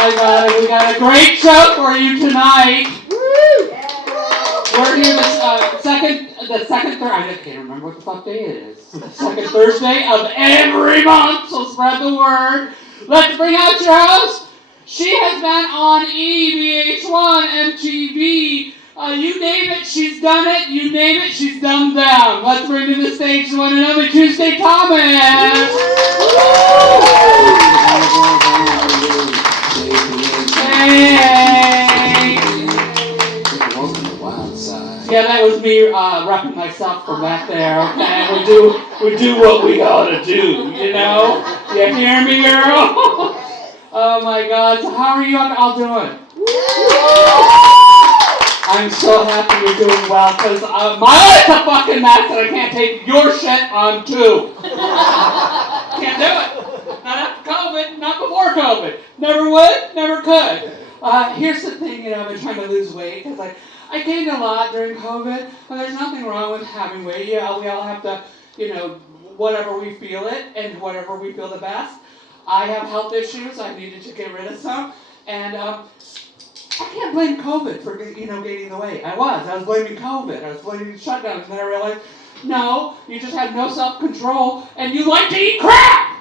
my God, we got a great show for you tonight. We're here the second I can't remember what the fuck day it is. The second Thursday of every month, so spread the word. Let's bring out your host. She has been on VH1, MTV, you name it, she's done it. You name it, she's done them. Let's bring to the stage one and only TuesdayThomas. Hey. Yeah, that was me repping myself from back there. Okay, we do what we gotta do. You know? You hear me, girl? Oh my God! So how are you all doing? I'm so happy you're doing well, because my life's a fucking mess and I can't take your shit on too. Can't do it. Not after COVID, not before COVID. Never would, never could. Here's the thing, I've been trying to lose weight, because I gained a lot during COVID, but there's nothing wrong with having weight. Yeah, we all have to, whatever we feel it, and whatever we feel the best. I have health issues, I needed to get rid of some, and I can't blame COVID for, gaining the weight. I was blaming COVID, I was blaming shutdowns, and then I realized, no, you just have no self-control, and you like to eat crap!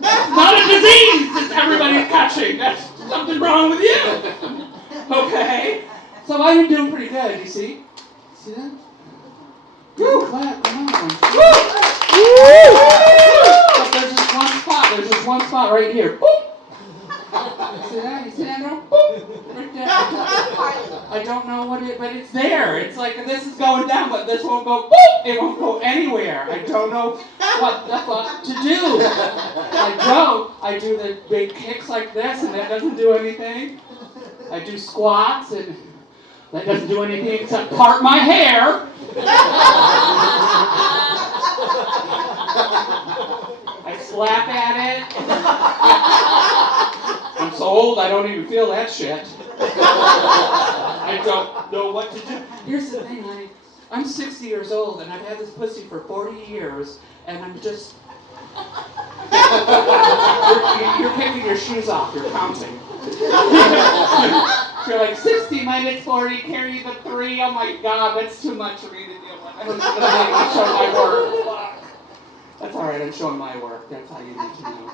That's not a disease that everybody's catching, that's something wrong with you! Okay? So I've been doing pretty good, you see? See that? Woo! Clap, come on. Woo! But there's just one spot right here. Boop! See that? You see that girl? Boop! Right there. I don't know what but it's there. It's like this is going down, but this won't go boop! It won't go anywhere. I don't know what the fuck to do. I do the big kicks like this, and that doesn't do anything. I do squats, and that doesn't do anything except part my hair. I slap at it. I'm so old I don't even feel that shit. I don't know what to do. Here's the thing, honey. I'm 60 years old and I've had this pussy for 40 years and I'm just... You're picking your shoes off, you're counting. You're like 60 minus 40, carry the 3. Oh my God, that's too much for me to deal with. I don't know how to show my work. Fuck. That's alright, I'm showing my work. That's how you need to know.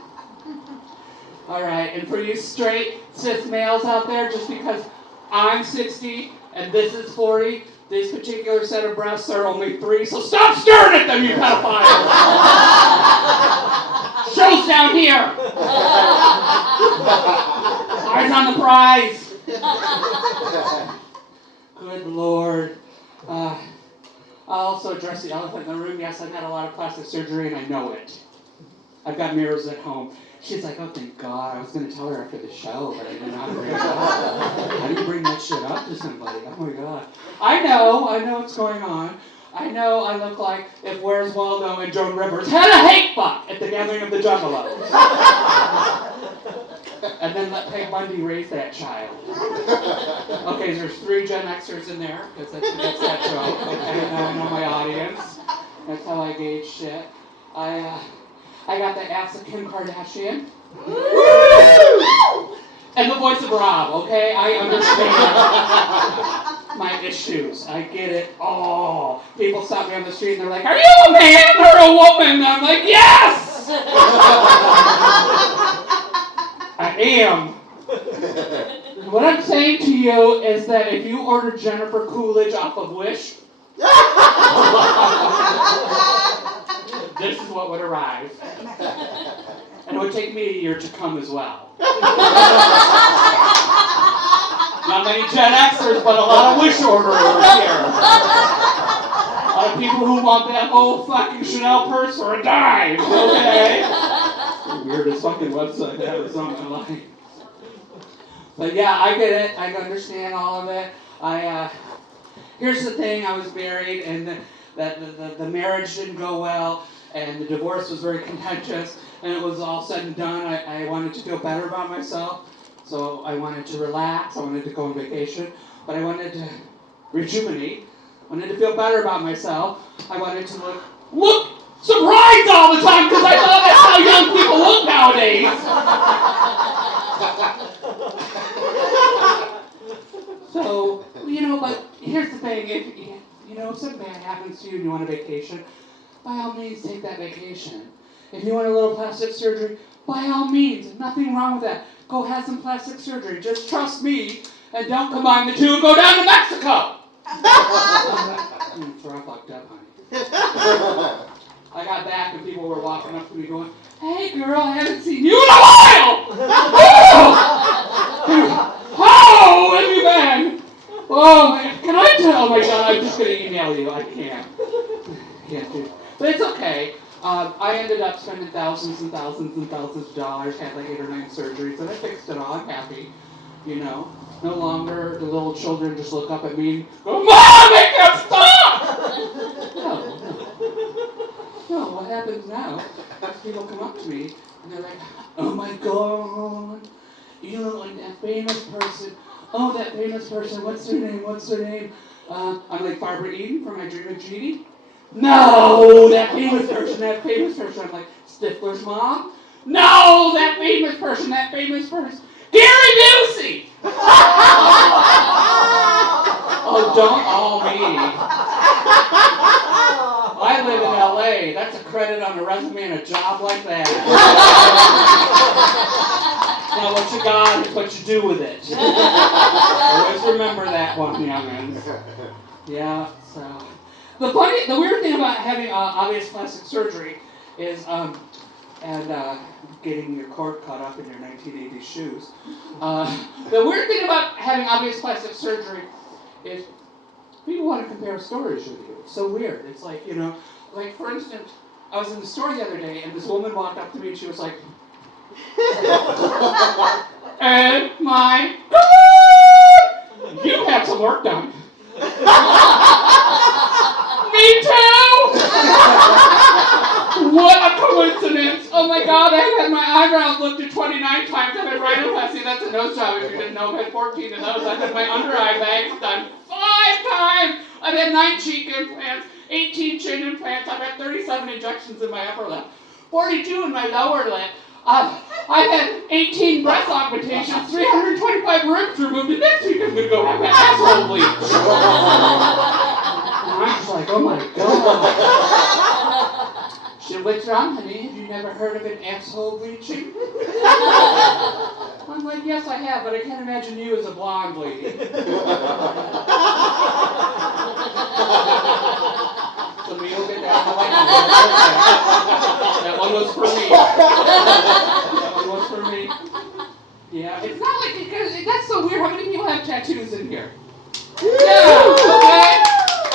Alright, and for you straight cis males out there, just because I'm 60 and this is 40, this particular set of breasts are only 3, so stop staring at them, you pedophiles! Show's down here! Eyes on the prize! Good Lord. I'll also address the elephant in the room. Yes, I've had a lot of plastic surgery and I know it. I've got mirrors at home. She's like, oh, thank God. I was going to tell her after the show, but I didn't know how to bring it up. How do you bring that shit up to somebody? Oh, my God. I know what's going on. I know I look like if Where's Waldo and Joan Rivers had a hate fuck at the Gathering of the Juggalos. And then let Peg Bundy raise that child. Okay, there's 3 Gen Xers in there, because that's that joke. Okay, now I know my audience. That's how I gauge shit. I got the ass of Kim Kardashian. And the voice of Rob, okay? I understand my issues. I get it all. People stop me on the street and they're like, are you a man or a woman? And I'm like, yes! I am. What I'm saying to you is that if you order Jennifer Coolidge off of Wish, this is what would arrive. And it would take me a year to come as well. Not many Gen Xers, but a lot of Wish orderers here. A lot of people who want that whole fucking Chanel purse for a dime, okay? The weirdest fucking website ever, something like. But yeah, I get it. I understand all of it. Here's the thing. I was married, and the marriage didn't go well, and the divorce was very contentious, and it was all said and done. I wanted to feel better about myself, so I wanted to relax. I wanted to go on vacation, but I wanted to rejuvenate. I wanted to feel better about myself. I wanted to look surprised all the time, because I thought that's how young people look nowadays. if something bad happens to you and you want a vacation, by all means, take that vacation. If you want a little plastic surgery, by all means, nothing wrong with that. Go have some plastic surgery. Just trust me and don't combine the two and go down to Mexico. Throw I fucked up, honey. I got back and people were walking up to me going, "Hey girl, I haven't seen you in a while! How have you been? Oh man, can I tell? Oh my god, I'm just going to email you. I can't do it. But it's okay. I ended up spending thousands and thousands and thousands of dollars, had like 8 or 9 surgeries, and I fixed it all. I'm happy, you know. No longer do little children just look up at me and go, "Mom, make him stop!" No, what happens now is people come up to me and they're like, "Oh my god, you look like that famous person. Oh, that famous person, what's their name? I'm like, "Barbara Eden from My Dream of Jeannie." "No, that famous person. I'm like, "Stifler's mom?" "No, that famous person. Gary Busey!" Oh, don't all me. I live in LA. That's a credit on a resume and a job like that. Now what you got is what you do with it. Always remember that one, young'uns. Yeah, so. The weird thing about having obvious plastic surgery is, and getting your cord cut up in your 1980s shoes. The weird thing about having obvious plastic surgery is people want to compare stories with you. It's so weird. It's like, you know, like for instance, I was in the store the other day and this woman walked up to me and she was like, "Oh my God! You had some work done." "Me too!" What a coincidence! Oh my God, I've had my eyebrows lifted 29 times. I've had rhinoplasty. That's a nose job. If you didn't know, I've had 14 of those. I've had my under eye bags done 5 times. I've had 9 cheek implants, 18 chin implants. I've had 37 injections in my upper lip, 42 in my lower lip. I've had 18 breast augmentations, 325 ribs removed, and next week I'm going to go have an asshole bleach. And I'm just like, oh my God. She said, "What's wrong, honey? Have you never heard of an asshole bleaching?" I'm like, "Yes, I have, but I can't imagine you as a blonde lady." So you'll get that one. That one was for me. Yeah, it's not like, because that's so weird. How many people have tattoos in here? Yeah,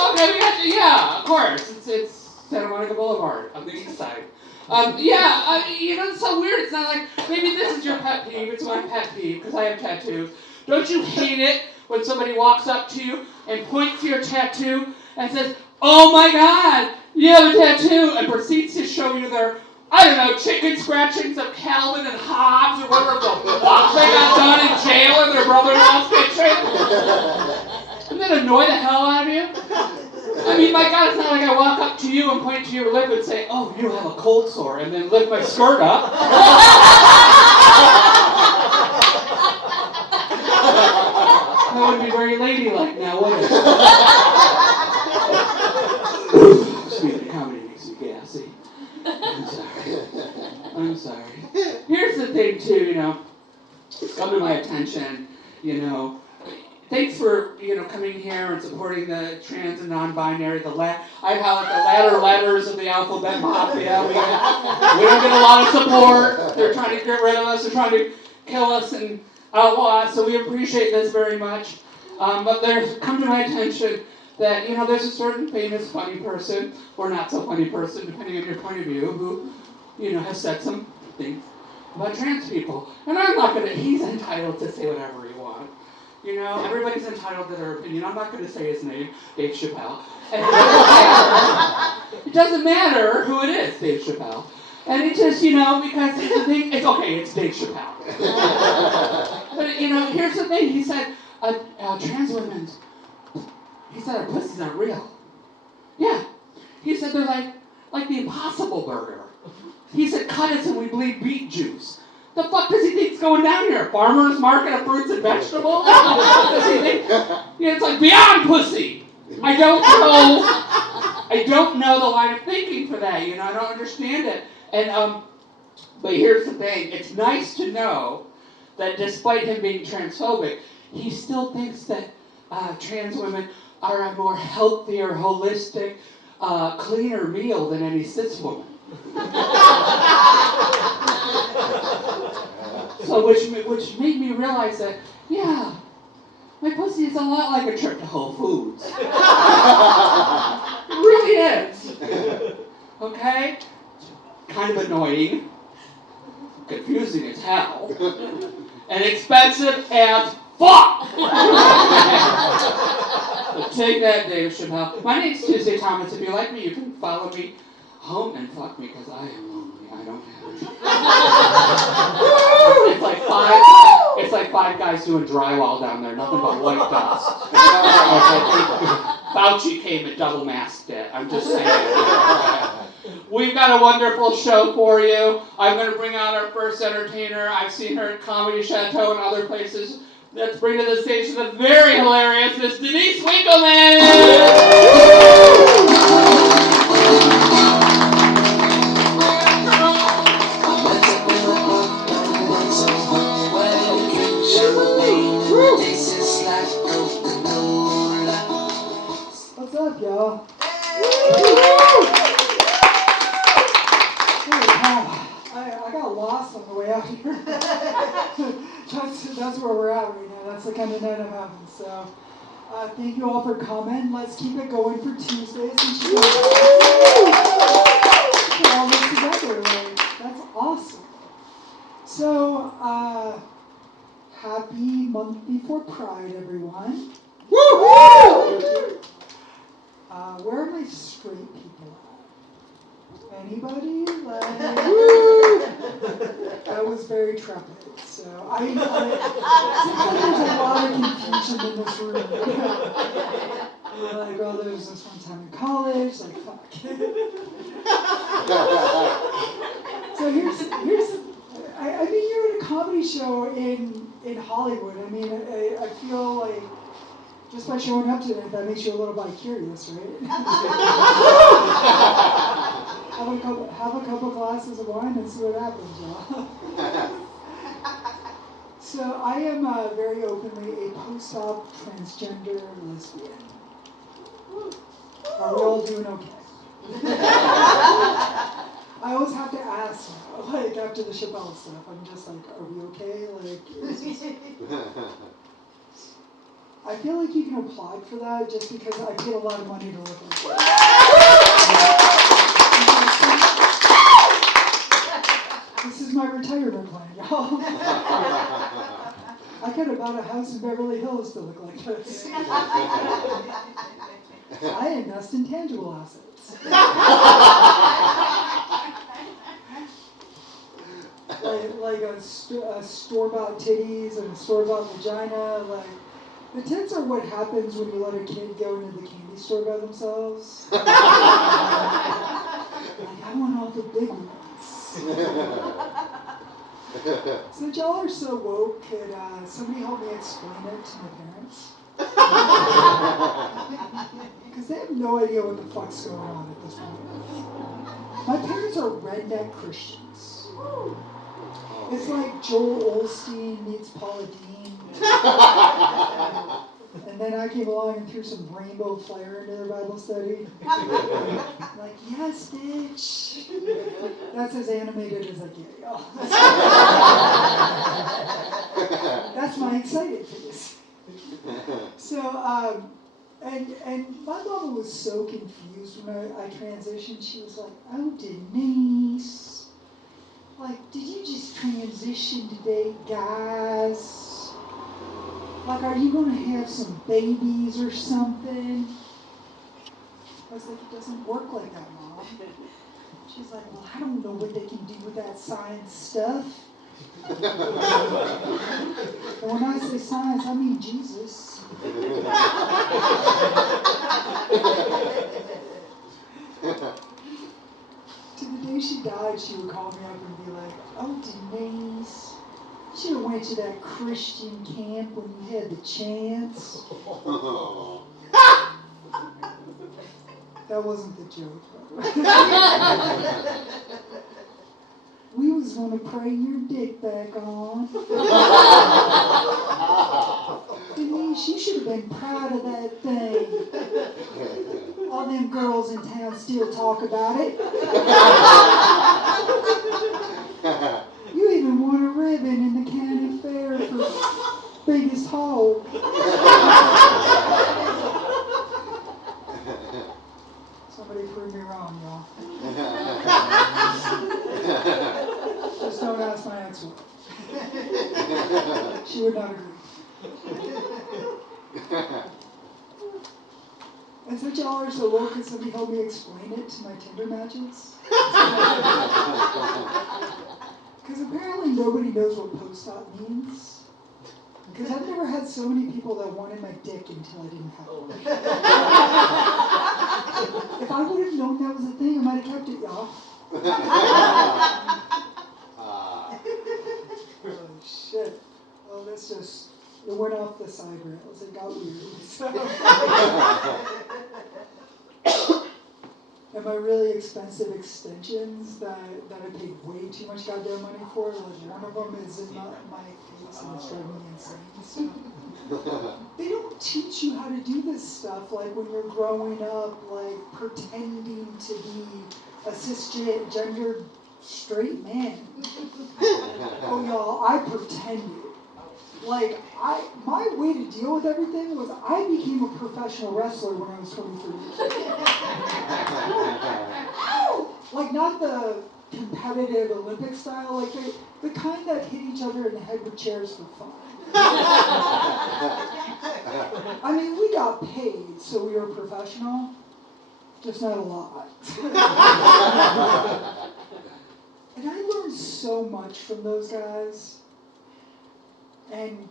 okay, we got you. Yeah, of course. It's Santa Monica Boulevard on the east side. You know, it's so weird. It's not like, maybe this is your pet peeve. It's my pet peeve because I have tattoos. Don't you hate it when somebody walks up to you and points to your tattoo and says, "Oh my God, you have a tattoo," and proceeds to show you their, I don't know, chicken scratchings of Calvin and Hobbes or whatever the fuck they got done in jail in their brother-in-law's kitchen? Doesn't that annoy the hell out of you? I mean, my God, it's not like I walk up to you and point to your lip and say, "Oh, you have a cold sore," and then lift my skirt up. That wouldn't be very ladylike now, would it? Excuse me, comedy makes me gassy. I'm sorry. Here's the thing, too, you know. It's come to my attention, you know. Thanks for, you know, coming here and supporting the trans and non-binary. I call it the ladder letters of the alphabet mafia. We don't get a lot of support. They're trying to get rid of us. They're trying to kill us and outlaw us. So we appreciate this very much. But there's come to my attention that, you know, there's a certain famous funny person, or not so funny person, depending on your point of view, who, you know, has said some things about trans people. And I'm not going to, he's entitled to say whatever he wants. You know, everybody's entitled to their opinion. I'm not going to say his name, Dave Chappelle. And it doesn't matter who it is, Dave Chappelle. And it just, you know, because it's the thing, it's okay, it's Dave Chappelle. But, you know, here's the thing. He said, trans women, he said our pussies aren't real. Yeah. He said they're like the Impossible Burger. He said, "Cut us and we bleed beet juice." The fuck does he think's going down here? Farmer's market of fruits and vegetables? What does he think? Yeah, it's like beyond pussy. I don't know the line of thinking for that, I don't understand it. And, but here's the thing, it's nice to know that despite him being transphobic, he still thinks that trans women are a more healthier, holistic, cleaner meal than any cis woman. So which made me realize that, yeah, my pussy is a lot like a trip to Whole Foods. It really is. Okay? Kind of annoying, confusing as hell, and expensive as fuck! But take that, Dave Chappelle. My name's TuesdayThomas. If you like me, you can follow me home and fuck me, because I am lonely. I don't have it. It's like five guys doing drywall down there, nothing but white dust. Fauci came and double masked it. I'm just saying. We've got a wonderful show for you. I'm going to bring out our first entertainer. I've seen her at Comedy Chateau and other places. Let's bring to the stage the very hilarious Miss Denise Winkleman! What's up, y'all? I got lost on the way out here. That's where we're at right now. That's the kind of night I'm having. So, thank you all for coming. Let's keep it going for Tuesdays. And we're all this together. That's awesome. So, happy month before Pride, everyone. Where are my straight people at? Anybody? That was very trepid. So seems like there's a lot of confusion in this room. Like, oh, there was this one time in college. Like, fuck. So here's. I mean, you're at a comedy show in Hollywood. I mean, I feel like. Just by showing up today, that makes you a little bi-curious, right? Have a couple glasses of wine and see what happens, y'all. So I am very openly a post-op transgender lesbian. Are we all doing okay? I always have to ask, like after the Chappelle stuff, I'm just like, are we okay? Like, I feel like you can apply for that just because I get a lot of money to look like that. This is my retirement plan, y'all. I could have bought a house in Beverly Hills to look like this. I invest in tangible assets. like a store-bought titties and a store-bought vagina, like. The tits are what happens when you let a kid go into the candy store by themselves. Like, I want all the big ones. Since y'all are so woke, could somebody help me explain it to my parents? Because they have no idea what the fuck's going on at this point. My parents are redneck Christians. It's like Joel Osteen meets Paula Deen. And then I came along and threw some rainbow flair into their Bible study. Like, yes, bitch. That's as animated as I get, y'all. That's my excited face. So, and my mama was so confused when I transitioned. She was like, oh, Denise. Like, did you just transition today, guys? Like, are you going to have some babies or something? I was like, it doesn't work like that, Mom. She's like, well, I don't know what they can do with that science stuff. And when I say science, I mean Jesus. To the day she died, she would call me up and be like, oh, Denise, you should have went to that Christian camp when you had the chance. That wasn't the joke, by the way. We was gonna pray your dick back on. Denise, you should have been proud of that thing. All them girls in town still talk about it. You even won a ribbon in the county fair for biggest hole. Somebody prove me wrong, y'all. Just don't ask my ex-wife. She would not agree. And since y'all are so low, can somebody help me explain it to my Tinder matches? Because apparently nobody knows what post-op means. Because I've never had so many people that wanted my dick until I didn't have one. If I would have known that was a thing, I might have kept it, y'all. Oh, shit. Well, that's just, it went off the side rails. It got weird. So. And my really expensive extensions that I paid way too much goddamn money for, like one of them is in my face and it's driving me insane. So. They don't teach you how to do this stuff, like when you're growing up, like pretending to be a cisgendered straight man. Oh, y'all, I pretended. Like, my way to deal with everything was I became a professional wrestler when I was 23 years old. Like, not the competitive Olympic style, like the kind that hit each other in the head with chairs for fun. I mean, we got paid, so we were professional, just not a lot. And I learned so much from those guys. And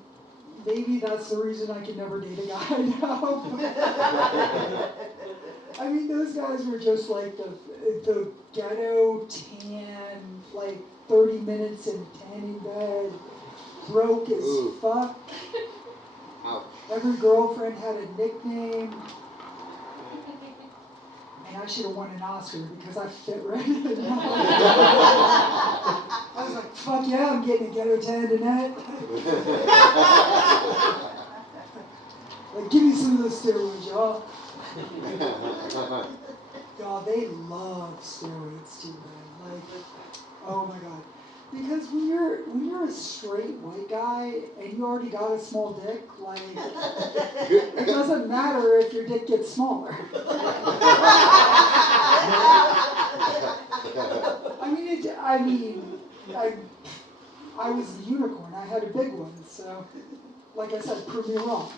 maybe that's the reason I can never date a guy now. I mean, those guys were just like the ghetto tan, like 30 minutes in tanning bed, broke as fuck. Ouch. Every girlfriend had a nickname. And I should have won an Oscar because I fit right in. I was like, fuck yeah, I'm getting a ghetto tan tonight. Like, give me some of those steroids, y'all. Y'all, they love steroids too, man. Like, oh my god. Because when you're a straight white guy and you already got a small dick, like, it doesn't matter if your dick gets smaller. I was the unicorn. I had a big one, so, like I said, prove me wrong.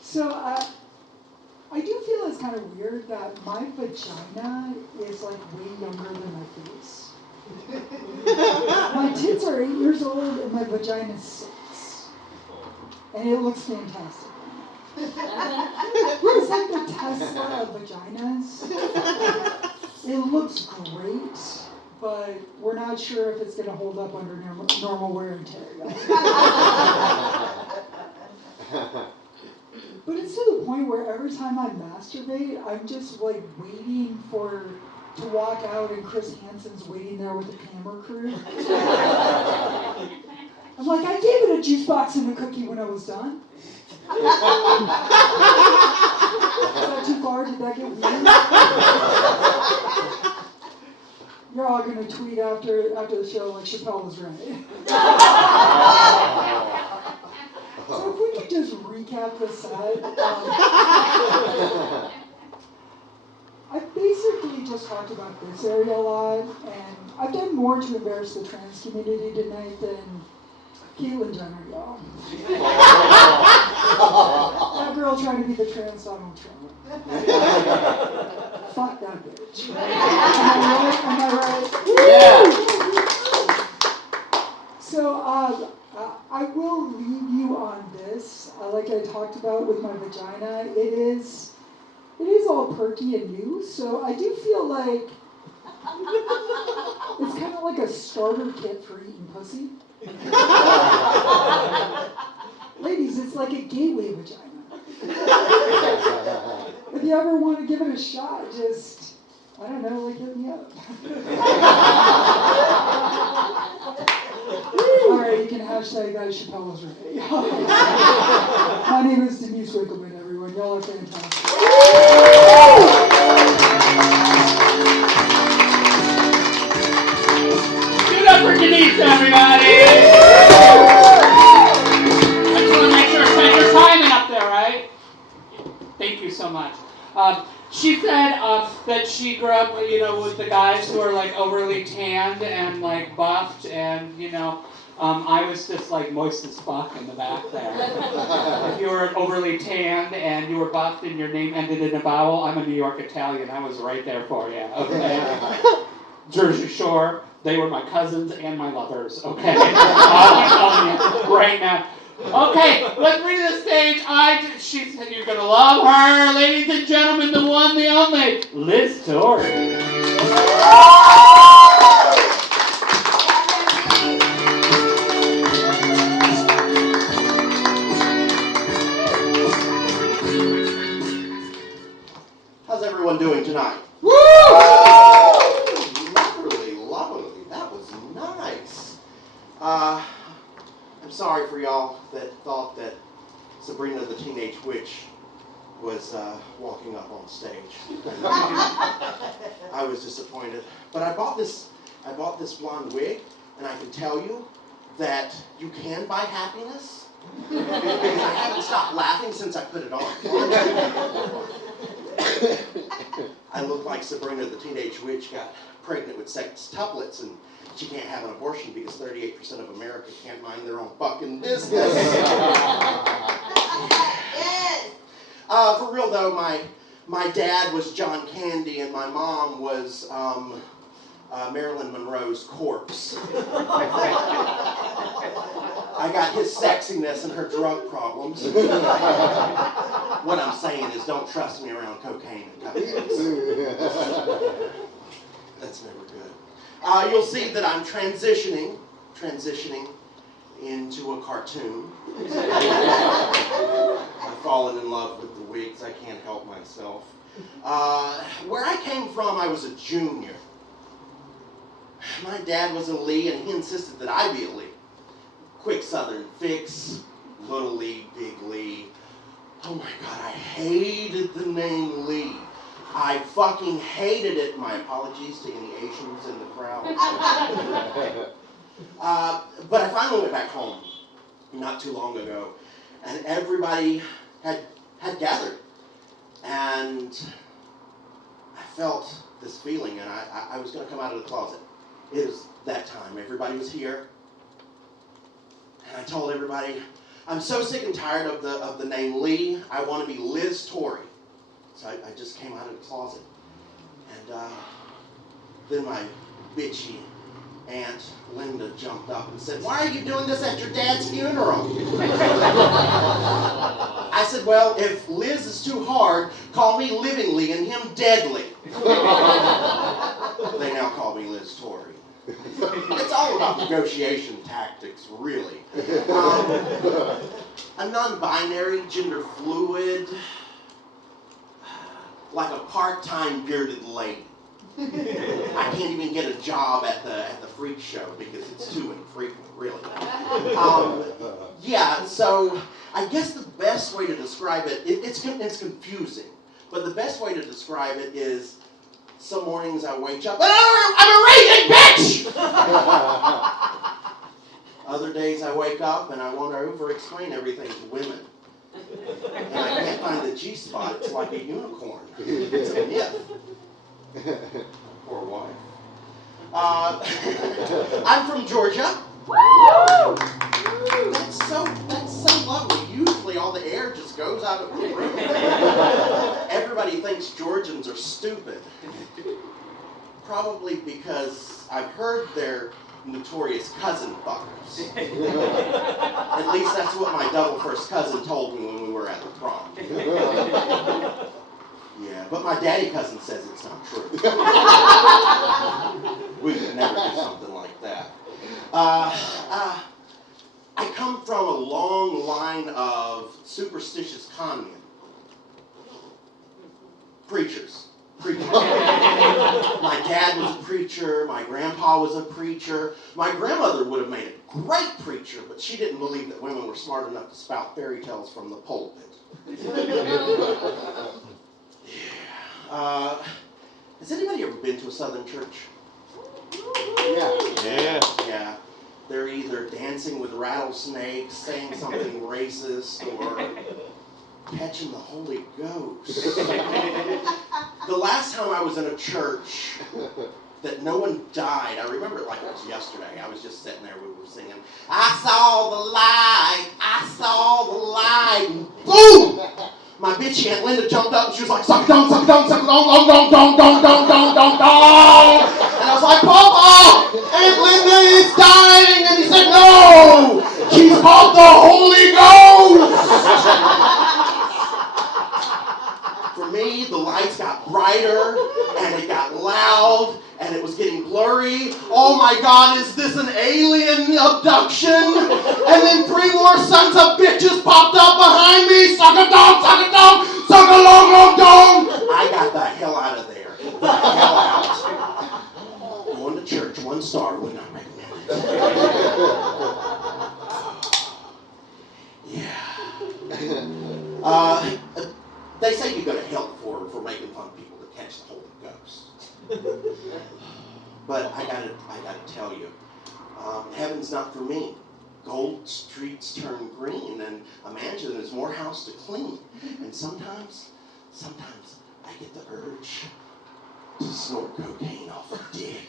So, I do feel it's kind of weird that my vagina is like way younger than my face. My tits are 8 years old and my vagina is 6. And it looks fantastic. It's like the Tesla of vaginas. It looks great, but we're not sure if it's going to hold up under normal wear and tear. But it's to the point where every time I masturbate, I'm just like waiting to walk out and Chris Hansen's waiting there with the camera crew. I'm like, I gave it a juice box and a cookie when I was done. Is that too far? Did that get weird? You're all going to tweet after the show like Chappelle was right. So if we could just recap the set. I basically just talked about this area a lot, and I've done more to embarrass the trans community tonight than Caitlyn Jenner, y'all. That girl trying to be the trans Donald Trump. Fuck that bitch. Am I right? Yeah. So, I will leave you on this. Like I talked about with my vagina, it is all perky and new. So I do feel like it's kind of like a starter kit for eating pussy. Ladies, it's like a gateway vagina. If you ever want to give it a shot, just, I don't know, like hit me up. All right, you can hashtag that Chappelle was right. My name is Denise Winkleman, everyone. Y'all are fantastic. Give it up for Denise, everybody! I just want to make sure I spent your timing up there, right? Thank you so much. She said that she grew up, with the guys who are like overly tanned and like buffed, and I was just like moist as fuck in the back there. If you were overly tanned and you were buffed and your name ended in a vowel, I'm a New York Italian. I was right there for you. Okay. Jersey Shore, they were my cousins and my lovers. Okay. I'm telling you right now. Okay, let's bring to the stage. She said you're gonna love her, ladies and gentlemen, the one, the only, Liz Torrey. How's everyone doing tonight? Woo! Lovely, lovely. That was nice. I'm sorry for y'all that thought that Sabrina the Teenage Witch was walking up on stage. I was disappointed. But I bought this blonde wig, and I can tell you that you can buy happiness. Because I haven't stopped laughing since I put it on. I look like Sabrina the Teenage Witch got pregnant with sextuplets, and she can't have an abortion because 38% of America can't mind their own fucking business. For real though, my dad was John Candy and my mom was Marilyn Monroe's corpse. I got his sexiness and her drug problems. What I'm saying is, don't trust me around cocaine and cupcakes. That's never good. You'll see that I'm transitioning into a cartoon. I've fallen in love with the wigs. I can't help myself. Where I came from, I was a junior. My dad was a Lee, and he insisted that I be a Lee. Quick Southern fix, little Lee, big Lee. Oh my God, I hated the name Lee. I fucking hated it. My apologies to any Asians in the crowd. But I finally went back home not too long ago, and everybody had gathered. And I felt this feeling, and I was going to come out of the closet. It was that time. Everybody was here. And I told everybody, I'm so sick and tired of the name Lee. I want to be Liz Torrey. So I just came out of the closet. And then my bitchy Aunt Linda jumped up and said, why are you doing this at your dad's funeral? I said, well, if Liz is too hard, call me Livingly and him Deadly. They now call me Liz Torrey. It's all about negotiation tactics, really. I'm non-binary, gender fluid, like a part-time bearded lady. I can't even get a job at the freak show because it's too infrequent, really. Yeah, so I guess the best way to describe it, it's confusing, but the best way to describe it is some mornings I wake up, I'm a raging bitch! Other days I wake up and I want to over-explain everything to women. And I can't find the G-spot. It's like a unicorn. It's a myth. Poor wife. I'm from Georgia. Woo! That's so lovely. Usually all the air just goes out of the room. Everybody thinks Georgians are stupid. Probably because I've heard they're notorious cousin fuckers. At least that's what my double first cousin told me when we were at the prom. Yeah, but my daddy cousin says it's not true. We would never do something like that. I come from a long line of superstitious con men. Preachers. My dad was a preacher. My grandpa was a preacher. My grandmother would have made a great preacher, but she didn't believe that women were smart enough to spout fairy tales from the pulpit. Has anybody ever been to a Southern church? Yeah. They're either dancing with rattlesnakes, saying something racist, or catching the Holy Ghost. The last time I was in a church that no one died, I remember it like it was yesterday. I was just sitting there, we were singing, I saw the light, and boom! My bitchy Aunt Linda jumped up and she was like, suck it down, suck it down, suck it down, dong. And I was like, Papa, Aunt Linda is dying. And he said, no, she's called the Holy Ghost. For me, the lights got brighter and it got loud and it was getting blurry. Oh my God, is this an alien abduction? And then 3 more sons of bitches popped up behind me. Suck a dong, suck a long dong. I got the hell out of there. The hell out. Going to church, 1 star, would not recommend it. Yeah. They say you go to hell for making fun of people that catch the Holy Ghost. But I gotta tell you, heaven's not for me. Gold streets turn green, and a mansion is more house to clean. And sometimes I get the urge to snort cocaine off a dick.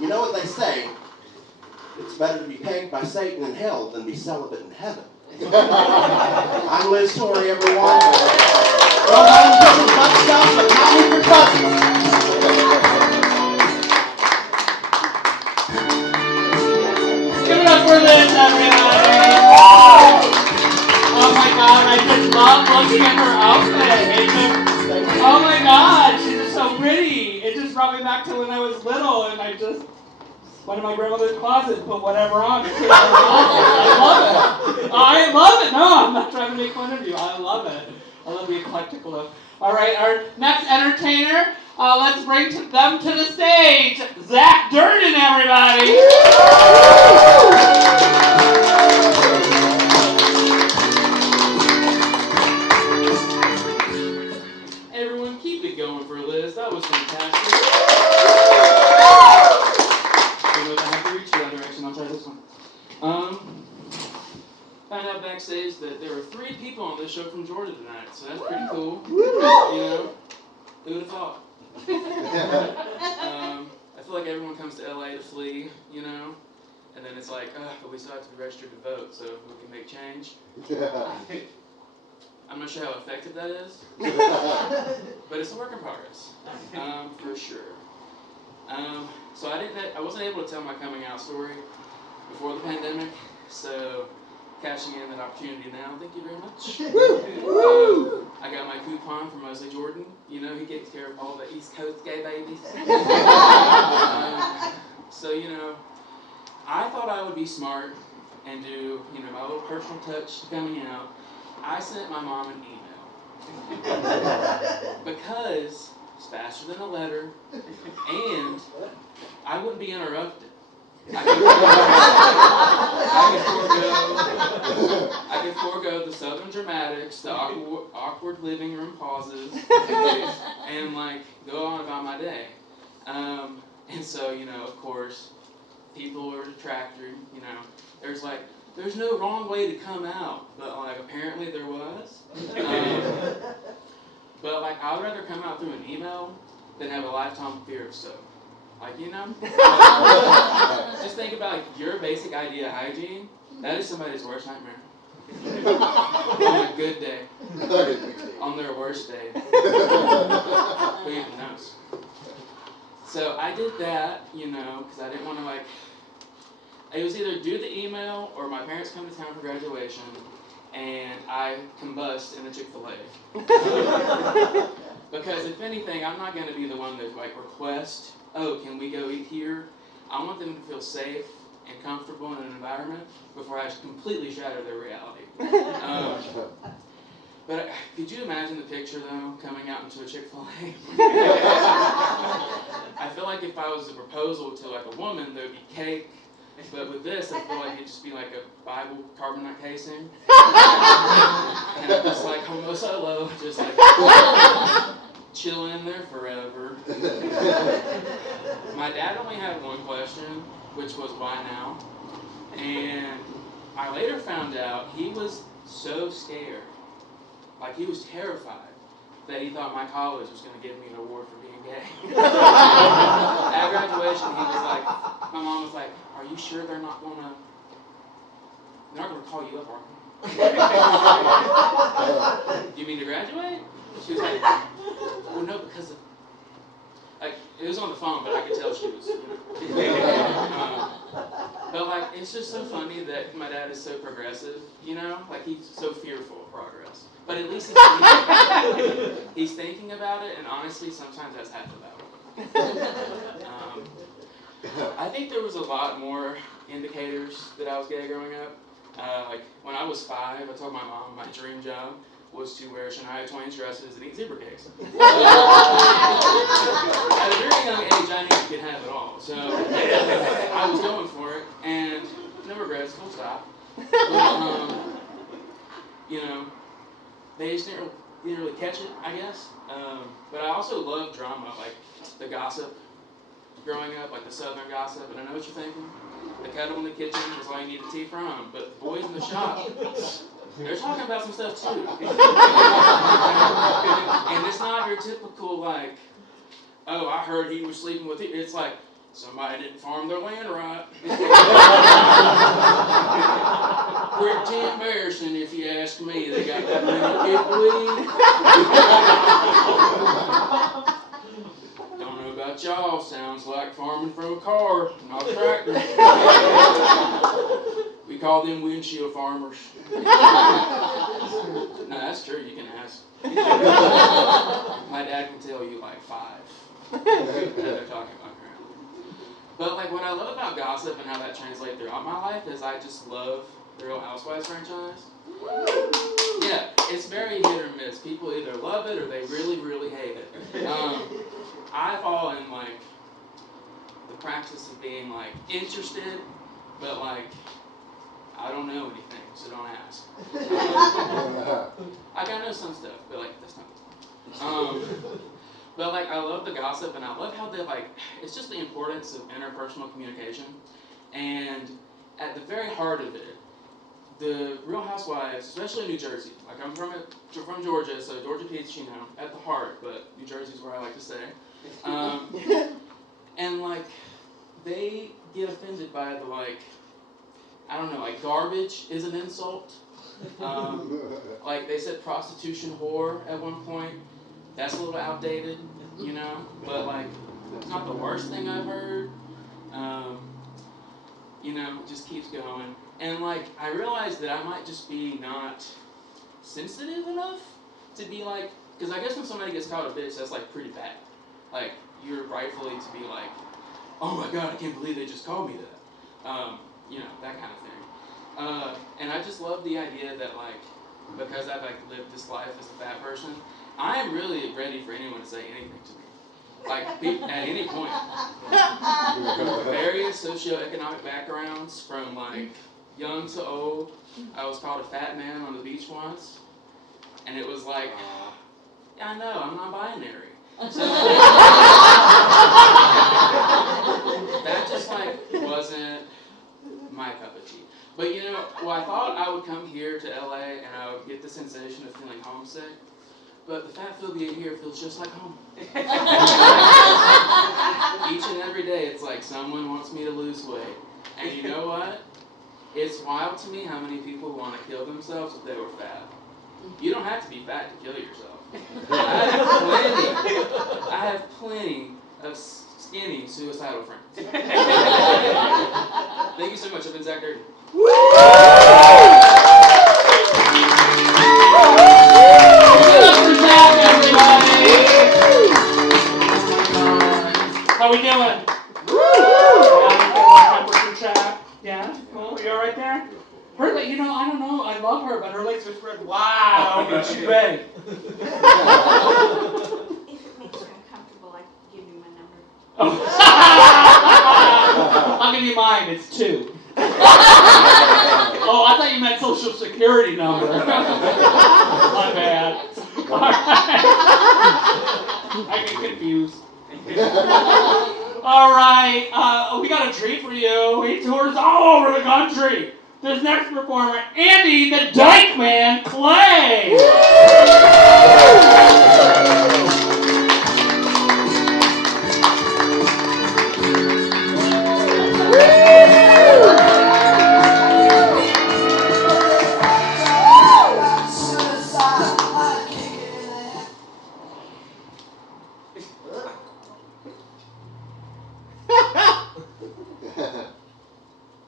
You know what they say? It's better to be pegged by Satan in hell than be celibate in heaven. I'm Liz Torrey, everyone. Well, I'm putting butt stuff, but not with your cousins. Give it up for Liz, everybody. Oh my God, I just love looking at her outfit. It's just, oh my God, she's just so pretty. It just brought me back to when I was little, and I just went to my grandmother's closet and put whatever on. I love it. No, I'm not trying to make fun of you. I love it. I love the eclectic look. All right, our next entertainer, let's bring them to the stage. Zach Durden, everybody. Everyone, keep it going for Liz. That was fantastic. I have to reach the other direction. I'll try this one. Found out backstage that there were 3 people on this show from Georgia tonight, so that's pretty cool. You know, who would have thought? I feel like everyone comes to LA to flee, you know, and then it's like, but we still have to be registered to vote, so we can make change. I'm not sure how effective that is, but it's a work in progress, for sure. So I wasn't able to tell my coming out story before the pandemic, so cashing in that opportunity now. Thank you very much. I got my coupon from Mosley Jordan. You know, he takes care of all the East Coast gay babies. So, you know, I thought I would be smart and do, you know, my little personal touch to coming out. I sent my mom an email because it's faster than a letter, and I wouldn't be interrupted. I could forego the Southern dramatics, the awkward living room pauses, and like go on about my day. And so, you know, of course, people are detracted. You know, there's no wrong way to come out, but like apparently there was. But like I would rather come out through an email than have a lifetime fear of soap. Like, you know, just think about like, your basic idea of hygiene. That is somebody's worst nightmare. On a good day. On their worst day. Who even knows? So I did that, you know, because I didn't want to like, it was either do the email or my parents come to town for graduation and I combust in the Chick-fil-A. Because if anything, I'm not going to be the one that like request, oh, can we go eat here? I want them to feel safe and comfortable in an environment before I completely shatter their reality. But could you imagine the picture, though, coming out into a Chick-fil-A? I feel like if I was a proposal to, like, a woman, there would be cake. But with this, I feel like it'd just be like a Bible carbonite casing. And I'm just like, homo solo, just like chilling in there forever. My dad only had one question, which was, why now? And I later found out he was so scared. Like, he was terrified that he thought my college was going to give me an award for being gay. At graduation, he was like, my mom was like, are you sure they're not going to call you up, are they? Do you mean to graduate? She was like, well, no, because of, like, it was on the phone, but I could tell she was, but, like, it's just so funny that my dad is so progressive, you know? Like, he's so fearful of progress. But at least he's thinking about it, and honestly, sometimes that's half the battle. I think there was a lot more indicators that I was gay growing up. Like, when I was 5, I told my mom my dream job was to wear Shania Twain's dresses and eat zebra cakes. At a very young age, I knew you could have it all. So I was going for it, and no regrets, full stop. But, you know, they just didn't really catch it, I guess. But I also love drama, like the gossip growing up, like the Southern gossip. And I know what you're thinking. The kettle in the kitchen is all you need the tea from. But the boys in the shop, they're talking about some stuff too. And it's not your typical, like, oh, I heard he was sleeping with you. It's like, somebody didn't farm their land right. Pretty embarrassing if you ask me. They got that many kickweed. Don't know about y'all. Sounds like farming from a car, not a tractor. We call them windshield farmers. No, that's true. You can ask. My dad can tell you like 5 that they're talking about. But, like, what I love about gossip and how that translates throughout my life is I just love the Real Housewives franchise. Yeah, it's very hit or miss. People either love it or they really, really hate it. I fall in, like, the practice of being, like, interested, but, like, I don't know anything, so don't ask. Like, I know some stuff, but, like, that's not But, like, I love the gossip, and I love how they, like, it's just the importance of interpersonal communication. And at the very heart of it, the Real Housewives, especially in New Jersey, like, I'm from Georgia, so Georgia Pete's, you know, at the heart, but New Jersey's where I like to stay. And, like, they get offended by the, like, I don't know, like, garbage is an insult. Like, they said prostitution whore at one point. That's a little outdated, you know, but, like, it's not the worst thing I've heard. You know, it just keeps going. And, like, I realized that I might just be not sensitive enough to be, like, because I guess when somebody gets called a bitch, that's, like, pretty bad. Like, you're rightfully to be like, oh my God, I can't believe they just called me that. You know, that kind of thing. And I just love the idea that, like, because I've, like, lived this life as a fat person, I am really ready for anyone to say anything to me. Like, at any point. From various socioeconomic backgrounds, from, like, young to old. I was called a fat man on the beach once. And it was like, yeah, I know, I'm non-binary. So, that just, like, wasn't my cup of tea. But, you know, well, I thought I would come here to LA and I would get the sensation of feeling homesick. But the fat phobia here feels just like home. Each and every day, it's like someone wants me to lose weight. And you know what? It's wild to me how many people want to kill themselves if they were fat. You don't have to be fat to kill yourself. I have plenty of skinny suicidal friends. Thank you so much. I've been Zach Dirty. How we doing? Temperature check. Yeah? Cool? You all right there? Her leg, I don't know, I love her, but her legs are spread wide and she's ready. If it makes you uncomfortable, I can give you my number. Oh. I'll give you mine, it's 2. Oh, I thought you meant social security number. My bad. All right. I get confused. All right, we got a treat for you. He tours all over the country. This next performer, Andy the Dyke Man Clay.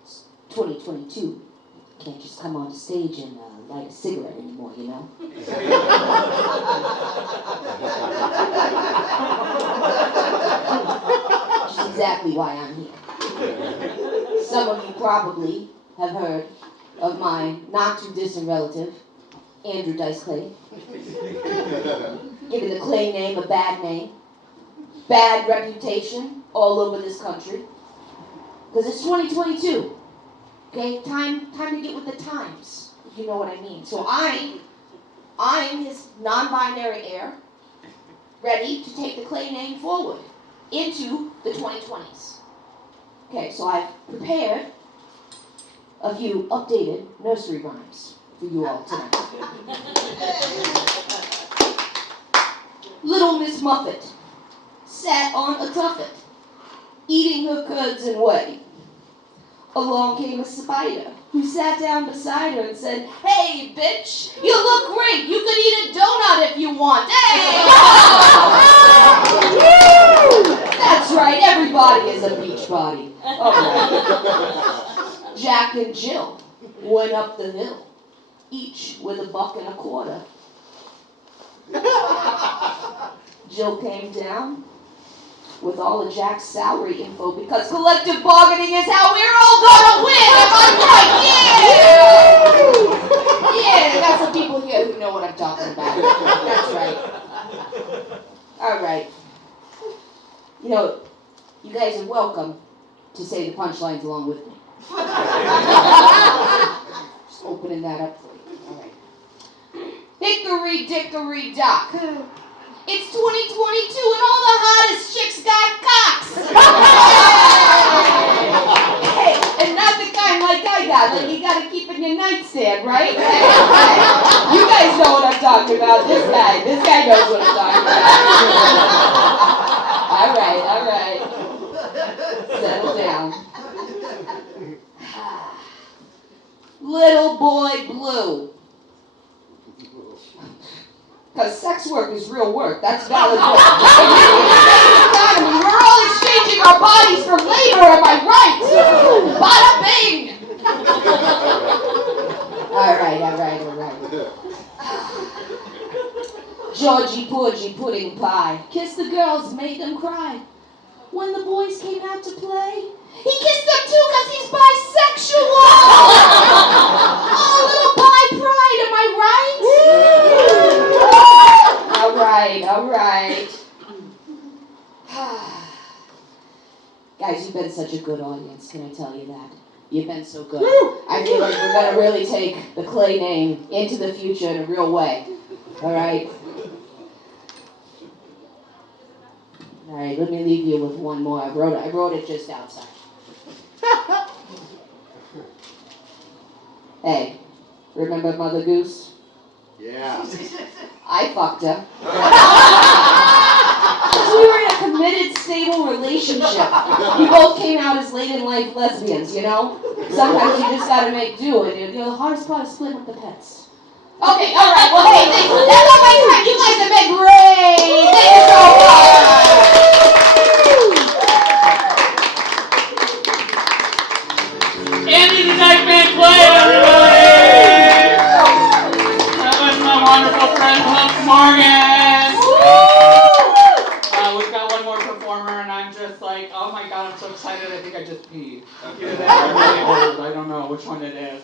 It's 2022. Can't just come on stage and light a cigarette anymore, you know? Which is exactly why I'm here. Some of you probably have heard of my not too distant relative, Andrew Dice Clay, giving the Clay name a bad name, bad reputation all over this country, because it's 2022. Okay, time to get with the times, if you know what I mean. So I'm his non-binary heir, ready to take the Clay name forward into the 2020s. Okay, so I've prepared a few updated nursery rhymes for you all tonight. Little Miss Muffet sat on a tuffet, eating her curds and whey. Along came a spider, who sat down beside her and said, "Hey, bitch, you look great. You could eat a donut if you want. Hey!" That's right, everybody is a beach body. All right. Jack and Jill went up the hill, each with $1.25. Jill came down with all of Jack's salary info, because collective bargaining is how we're all gonna win, am I right? Yeah! Yeah, I got some people here who know what I'm talking about. That's right. All right. You guys are welcome to say the punchlines along with me. Just opening that up for you. All right. Hickory dickory dock. It's 2022 and all the hottest chicks got cocks. Hey, and not the kind like I got that you gotta keep in your nightstand, right? Hey. You guys know what I'm talking about. This guy knows what I'm talking about. All right. Settle down. Little boy blue. Because sex work is real work. That's valid work. We're all exchanging our bodies for labor, am I right? Bada bing! All right. Georgie Porgy Pudding Pie kissed the girls, made them cry. When the boys came out to play, he kissed them too because he's bisexual! Oh, little pie pride, am I right? All right. Guys, you've been such a good audience, can I tell you that? You've been so good. I feel like we're going to really take the Clay name into the future in a real way. All right? All right, let me leave you with one more. I wrote it just outside. Hey, remember Mother Goose? Yeah. I fucked her. Because we were in a committed, stable relationship. We both came out as late-in-life lesbians, you know? Sometimes you just gotta make do, and the hardest part is splitting up the pets. Okay, all right, well, hey, thanks. That's all my time. You guys have been great. Thank you so much. Andy the Dyke Man Clay, everybody! That was my wonderful friend, Hook Morgan. We've got one more performer, and I'm just like, oh my God. God, I'm so excited. I think I just peed. Either that or I'm really old. I don't know which one it is.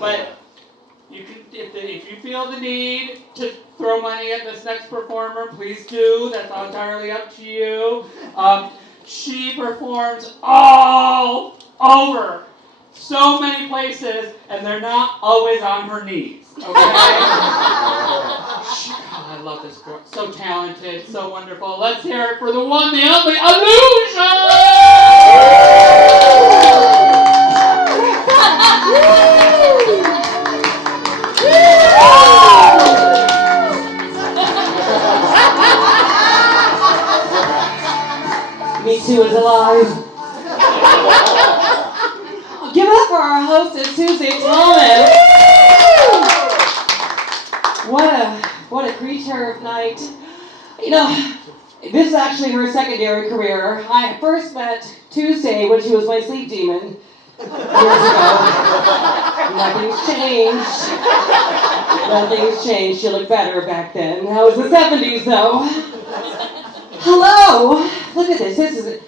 But you can, if you feel the need to throw money at this next performer, please do. That's entirely up to you. She performs all over so many places, and they're not always on her knees. Okay? I love this girl. So talented, so wonderful. Let's hear it for the one, the only Illusion! Me Too is alive. Give it up for our hostess, TuesdayThomas. What a creature of night. You know, this is actually her secondary career. I first met Tuesday when she was my sleep demon years ago. Nothing's changed. Nothing's changed. She looked better back then. That was the 70s, though. Hello. Look at this. This is an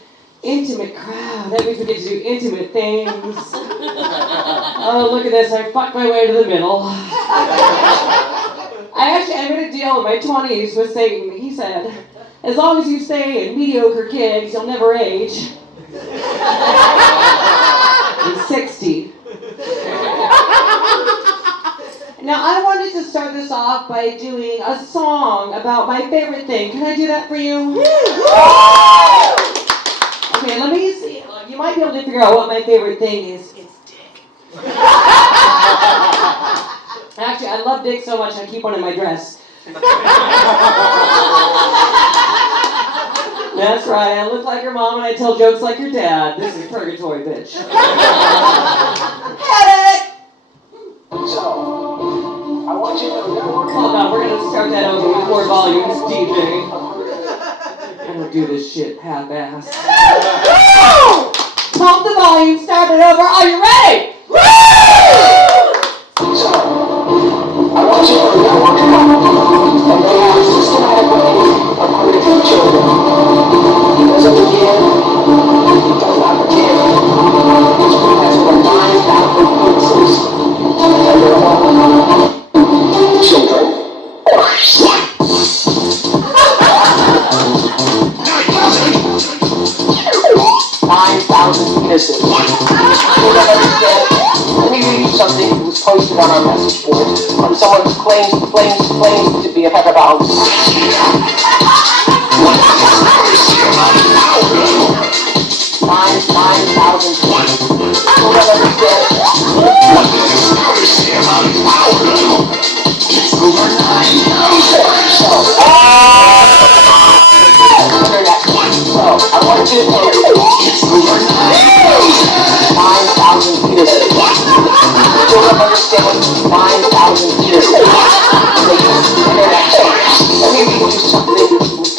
intimate crowd. That means we get to do intimate things. Oh, look at this. I fucked my way to the middle. I made a deal in my 20s with Satan. He said, as long as you stay in mediocre gigs, you'll never age. I'm 60. Now, I wanted to start this off by doing a song about my favorite thing. Can I do that for you? Okay, let me see. You might be able to figure out what my favorite thing is. It's dick. Actually, I love dick so much I keep one in my dress. That's right, I look like your mom and I tell jokes like your dad. This is purgatory, bitch. Headache! So, I want you to Hold on, we're gonna start that over with more volumes, DJ. I don't do this shit half-assed. Pump the volume, start it over. Are you ready? So, I want you to network and they have systematic ways of creating children. He doesn't begin, he does not pretend. His group has over 9,000 pieces, and they're all children. 9,000 penises. Let me read you something that was posted on our message board from someone who claims to be a pedophile. 9,000 penises. You'll never understand. Internet. So, I want you to take 9,000 penises. You'll never understand what 9,000 penises. They use the internet. Let me read you something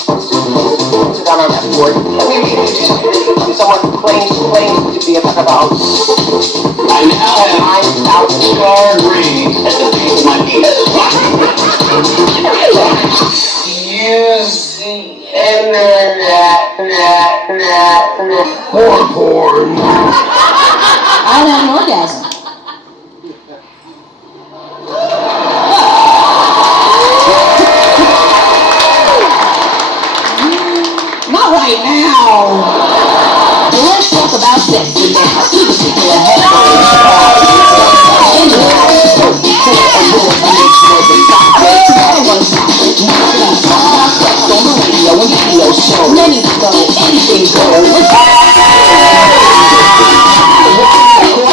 posted on our message board. Let me read you something from someone who claims to be a pedophile. I now have 9,000 star ring at the base of my penis. Use the internet. Porn. I don't have an orgasm. Not right now. But let's talk about sex now. In particular, on the radio and video show. Let me go, anything goes.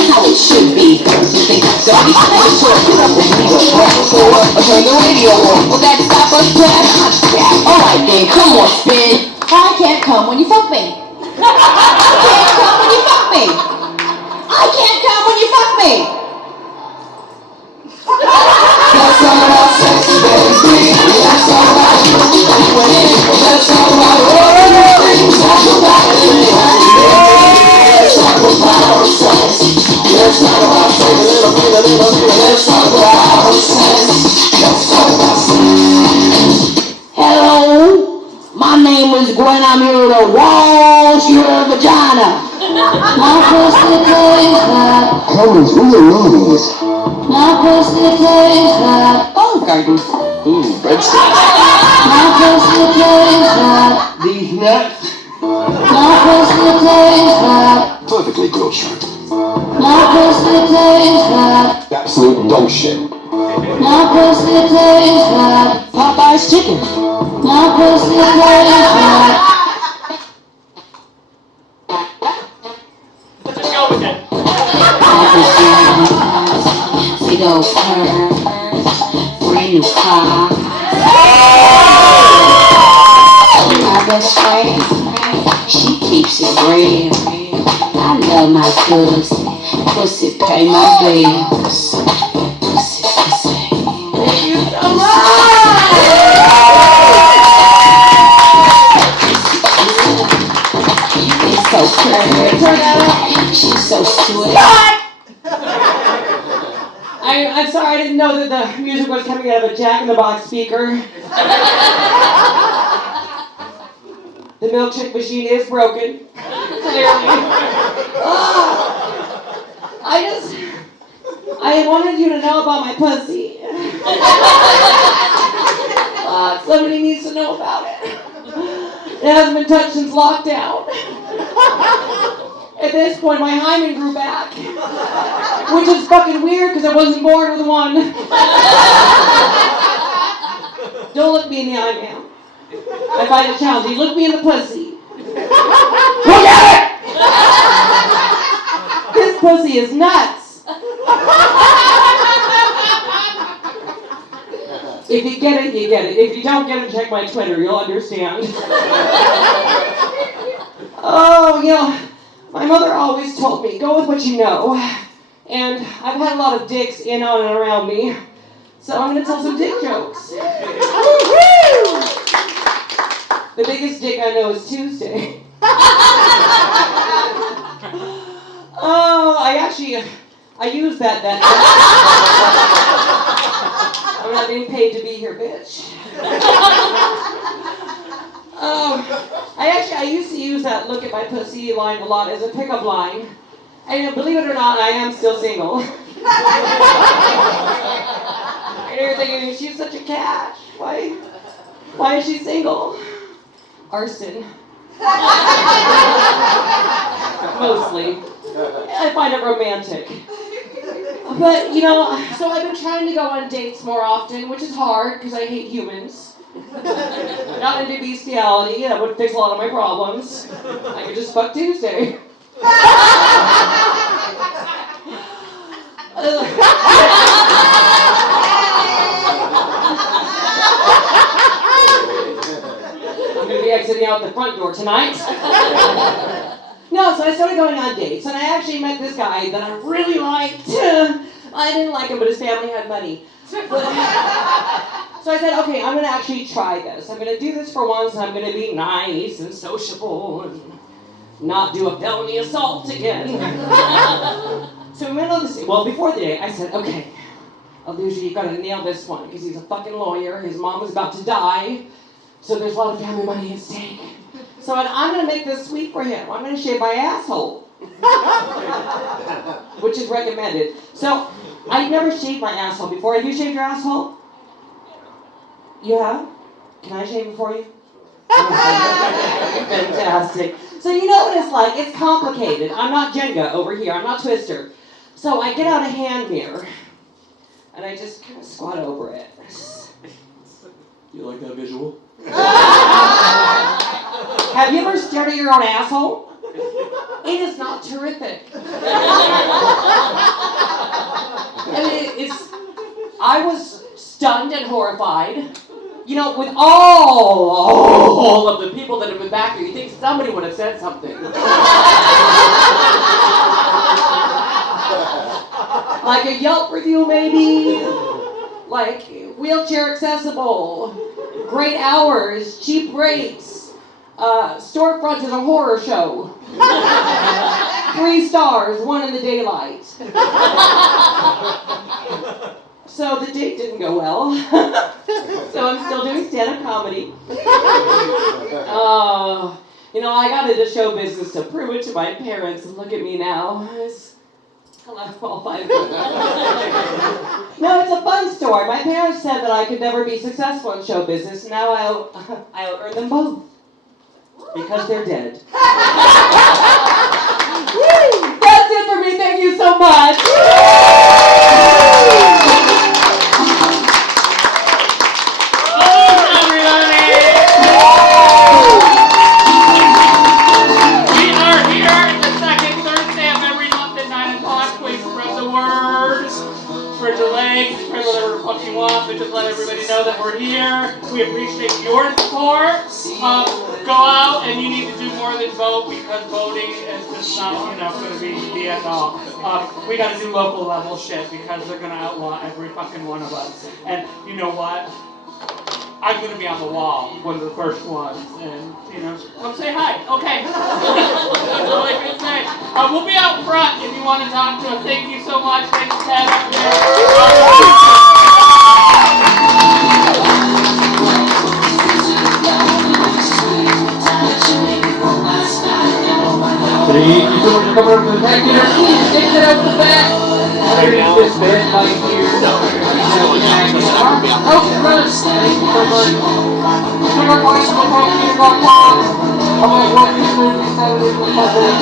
How it should be. You think so? I'm talking up the needle. Turn the radio on. Will that stop us, Jack? Alright then, come on, spin. I can't come when you fuck me. I can't come when you fuck me. I can't come when you fuck me. Let's talk about sex, baby. Let's talk about let's talk about things. Talk about it. Let's talk about sex. Let's talk about sex. Let's talk about sex. Let's talk about sex. Hello, my name is Gwen. I'm here to wash your vagina. My pussy tastes like Coleman's real movies. My pussy tastes like Olive Garden. Ooh, breadsticks. My pussy tastes like these nuts. My pussy tastes like perfectly grilled shrimp. My pussy tastes like absolute dog shit. My pussy tastes like Popeye's chicken. My pussy tastes like Let's go with it. we go first, brand new car. My best friend, she keeps it real. I love my pussy, pussy pay my bills. Pussy, pussy. Thank you so much. It's so pretty. She's so sweet. I'm sorry, I didn't know that the music was coming out of a Jack-in-the-Box speaker. The milkshake machine is broken. Clearly. I wanted you to know about my pussy. Somebody needs to know about it. It hasn't been touched since lockdown. At this point, my hymen grew back. Which is fucking weird because I wasn't born with one. Don't look me in the eye, ma'am. I find it challenging. Look me in the pussy. Look at it! This pussy is nuts. If you get it, you get it. If you don't get it, check my Twitter. You'll understand. Oh, my mother always told me, go with what you know. And I've had a lot of dicks in, on, and around me. So I'm going to tell some dick jokes. The biggest dick I know is Tuesday. Oh, I use that. I'm not being paid to be here, bitch. I used to use that look at my pussy line a lot as a pickup line. And believe it or not, I am still single. And you're thinking, she's such a catch. Why is she single? Arson. Mostly. I find it romantic. But, so I've been trying to go on dates more often, which is hard because I hate humans. Not into bestiality, that would fix a lot of my problems. I could just fuck Tuesday. I'm going to be exiting out the front door tonight. No, so I started going on dates, and I actually met this guy that I really liked. I didn't like him, but his family had money. So I said, okay, I'm going to actually try this. I'm going to do this for once, and I'm going to be nice and sociable and not do a felony assault again. So we went on this, before the date, I said, okay, Alusia, you got to nail this one, because he's a fucking lawyer. His mom is about to die, so there's a lot of family money at stake. So I'm going to make this sweet for him. I'm going to shave my asshole. Which is recommended. So, I've never shaved my asshole before. Have you shaved your asshole? You have? Can I shave it for you? Fantastic. So you know what it's like. It's complicated. I'm not Jenga over here. I'm not Twister. So I get out a hand mirror, and I just kind of squat over it. You like that visual? Have you ever stared at your own asshole? It is not terrific. I was stunned and horrified. With all of the people that have been back there, you think somebody would have said something. Like a Yelp review, maybe. Like wheelchair accessible, great hours, cheap rates. Storefront is a horror show. 3 stars, 1 in the daylight. So the date didn't go well. So I'm still doing stand-up comedy. You know, I got into show business to prove it to my parents, and look at me now. I'll find it. No, it's a fun story. My parents said that I could never be successful in show business, and now I'll earn them both. Because they're dead. That's it for me. Thank you so much. But just let everybody know that we're here. We appreciate your support. Go out and you need to do more than vote because voting is just not, going to be the end all. We got to do local level shit because they're going to outlaw every fucking one of us. And you know what? I'm going to be on the wall, one of the first ones. And, come say hi. Okay. That's all I can say. We'll be out front if you want to talk to us. Thank you so much. Thanks, Ted, up there. Good evening, so much for coming over to the PackTheater. Please take it out the back. Underneath this bed right here. Oh, brother, thank you so much. TuesdayThomas.com. I'm going to walk you through these Saturdays with puzzles.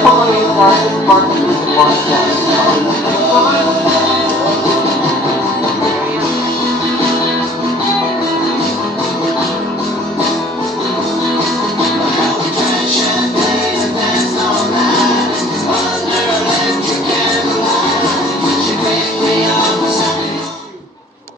Come on in, guys. It's Mark. Thank you so much.